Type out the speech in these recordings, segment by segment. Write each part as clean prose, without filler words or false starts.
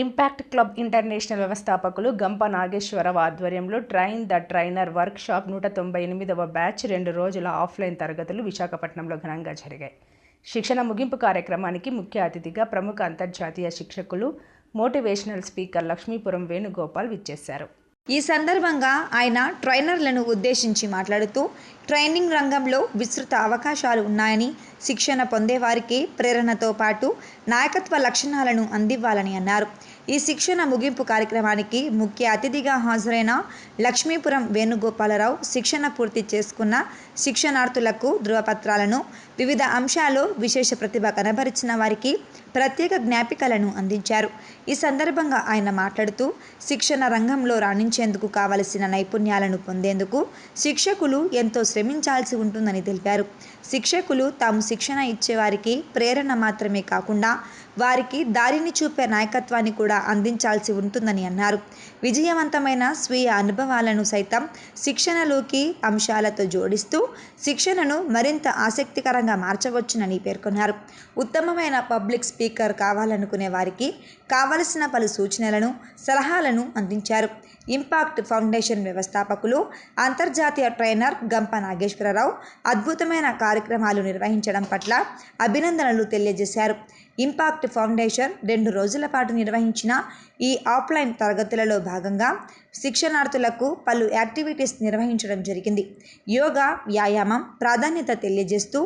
Impact club international వ్యవస్థాపకులు గంప నాగేశ్వరరావు ఆధ్వర్యంలో train the trainer workshop 198వ బ్యాచ్ 2 రోజుల ఆఫ్లైన్ తరగతులు విశాఖపట్నంలో ఘనంగా జరిగాయి. శిక్షణ ముగింపు కార్యక్రమానికి ముఖ్య అతిథిగా ప్రముఖ అంతర్జాతీయ శిక్షకులు, మోటివేషనల్ స్పీకర్ లక్ష్మీపురం వేణుగోపాల్ విచ్చేశారు. ఈ సందర్భంగా ఆయన ట్రైనర్లను ఉద్దేశించి మాట్లాడుతూ ట్రైనింగ్ రంగంలో విస్తృత అవకాశాలు ఉన్నాయని, శిక్షణ పొందేవారికి ప్రేరణతో పాటు నాయకత్వ లక్షణాలను అందివ్వాలని అన్నారు. ఈ శిక్షణ ముగింపు కార్యక్రమానికి ముఖ్య అతిథిగా హాజరైన లక్ష్మీపురం వేణుగోపాలరావు శిక్షణ పూర్తి చేసుకున్న శిక్షణార్థులకు ధృవపత్రాలను, వివిధ అంశాల్లో విశేష ప్రతిభ కనబరిచిన వారికి ప్రత్యేక జ్ఞాపికలను అందించారు. ఈ సందర్భంగా ఆయన మాట్లాడుతూ శిక్షణ రంగంలో రాణించేందుకు కావలసిన నైపుణ్యాలను పొందేందుకు శిక్షకులు ఎంతో శ్రమించాల్సి ఉంటుందని తెలిపారు. శిక్షకులు తాము శిక్షణ ఇచ్చేవారికి ప్రేరణ మాత్రమే కాకుండా వారికి దారిని చూపే నాయకత్వాన్ని కూడా అందించాల్సి ఉంటుందని అన్నారు. విజయవంతమైన స్వీయ అనుభవాలను సైతం శిక్షణలోకి అంశాలతో జోడిస్తూ శిక్షణను మరింత ఆసక్తికరంగా మార్చవచ్చునని పేర్కొన్నారు. ఉత్తమమైన పబ్లిక్ స్పీకర్ కావాలనుకునే వారికి కావలసిన పలు సూచనలను, సలహాలను అందించారు. ఇంపాక్ట్ ఫౌండేషన్ వ్యవస్థాపకులు, అంతర్జాతీయ ట్రైనర్ గంప నాగేశ్వరరావు అద్భుతమైన కార్యక్రమాలు నిర్వహించడం పట్ల అభినందనలు తెలియజేశారు. ఇంపాక్ట్ ఫౌండేషన్ 2 రోజుల పాటు నిర్వహించిన ఈ ఆఫ్లైన్ తరగతులలో భాగంగా శిక్షణార్థులకు పలు యాక్టివిటీస్ నిర్వహించడం జరిగింది. యోగా, వ్యాయామం ప్రాధాన్యత తెలియజేస్తూ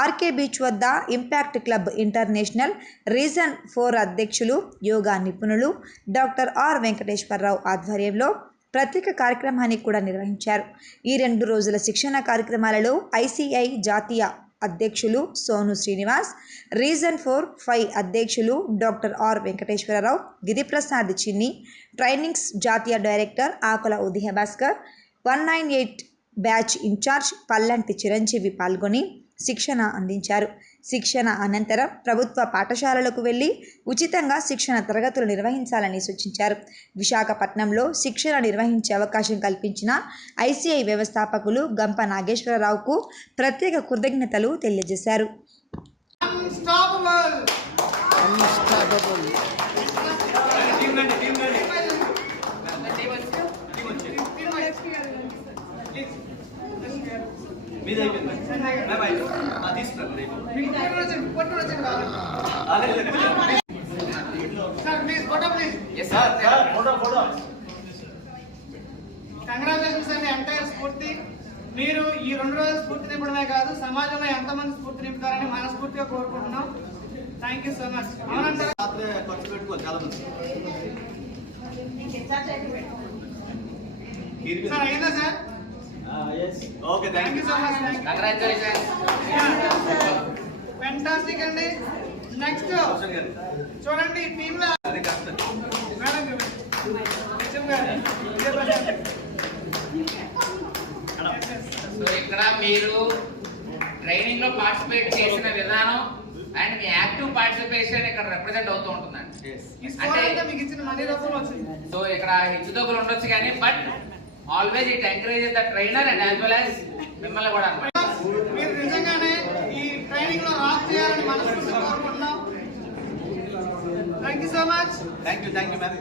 ఆర్కే బీచ్ వద్ద ఇంపాక్ట్ క్లబ్ ఇంటర్నేషనల్ రీజన్ 4 అధ్యక్షులు, యోగా నిపుణులు డాక్టర్ ఆర్ వెంకటేశ్వరరావు ఆధ్వర్యంలో ప్రత్యేక కార్యక్రమాన్ని కూడా నిర్వహించారు. ఈ 2 రోజుల శిక్షణ కార్యక్రమాలలో ఐసిఐ జాతీయ అధ్యక్షులు సోను శ్రీనివాస్, రీజన్ 4/5 అధ్యక్షులు డాక్టర్ ఆర్ వెంకటేశ్వరరావు, గిరిప్రసాద్ చిన్ని, ట్రైనింగ్స్ జాతీయ డైరెక్టర్ ఆకుల ఉదయ భాస్కర్, 198 బ్యాచ్ ఇన్ఛార్జ్ పల్లంటి చిరంజీవి పాల్గొని శిక్షణ అందించారు. శిక్షణ అనంతరం ప్రభుత్వ పాఠశాలలకు వెళ్లి ఉచితంగా శిక్షణ తరగతులు నిర్వహించాలని సూచించారు. విశాఖపట్నంలో శిక్షణ నిర్వహించే అవకాశం కల్పించిన ఐసిఐ వ్యవస్థాపకులు గంప నాగేశ్వరరావుకు ప్రత్యేక కృతజ్ఞతలు తెలియజేశారు. కంగ్రాచులేషన్స్ అండి ఎంటైర్ స్ఫూర్తి. మీరు ఈ 2 రోజులు స్ఫూర్తి నింపడమే కాదు, సమాజంలో ఎంతమంది స్ఫూర్తి నింపుతారని మనస్ఫూర్తిగా కోరుకుంటున్నాం. Thank you so much. Sir అయిందా sir? Okay, thank you so much. Congratulations. Fantastic అండి. నెక్స్ట్ చూడండి టీమ్ లో ఇక్కడ మీరు ట్రైనింగ్ లో పార్టిసిపేట్ చేసిన విధానం అండ్ మీ యాక్టివ్ పార్టిసిపేషన్ ఇక్కడ రిప్రజెంట్ అవుతూ ఉంటుందండి. సో ఇక్కడ హెచ్చుతగ్గులు ఉండొచ్చు కానీ but always it encourages the trainer and as well as మిమ్మల్ని కూడా మీరు నిజంగానే ఈ ట్రైనింగ్ లో రాక్ చేయాలని మనస్ఫూర్తిగా కోరుకుంటున్నాం. Thank you so much. Thank you ma'am.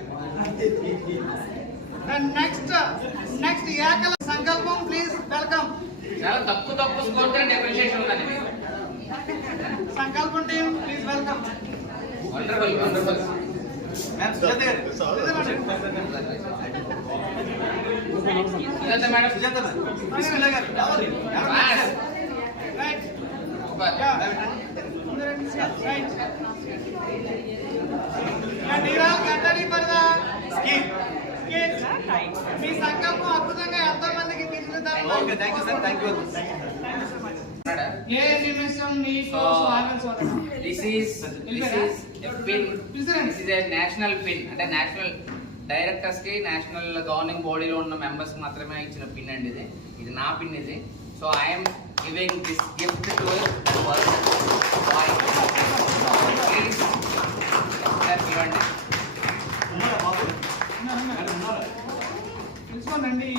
And next Ekala Sankalpam please welcome. చాలా తక్కువ స్కోర్ తో డెఫరెన్షియేషన్ ఉందండి. సంకల్పం team please welcome. Wonderful ma'am. Sujatha గారు. సుజాత మేడం. బిస్మిల్లా గారు. రైట్. రైట్. మీ సంకల్పం అద్భుతంగా ఎంతో మందికి తీసుకుంటారు. Okay, thank you sir. Thank you. ఏ నిమిషం మీకోసం ఆనందించవచ్చు. This is a pin. This is a national pin. అంటే నేషనల్ డైరెక్టర్స్ కి, నేషనల్ గవర్నింగ్ బాడీలో ఉన్న మెంబర్స్ కి మాత్రమే ఇచ్చిన పిన్ అండి ఇది నా పిన్ ఇది. So I'm giving this gift to boy. Please ఇవ్వండి. తెలుసుకోండి.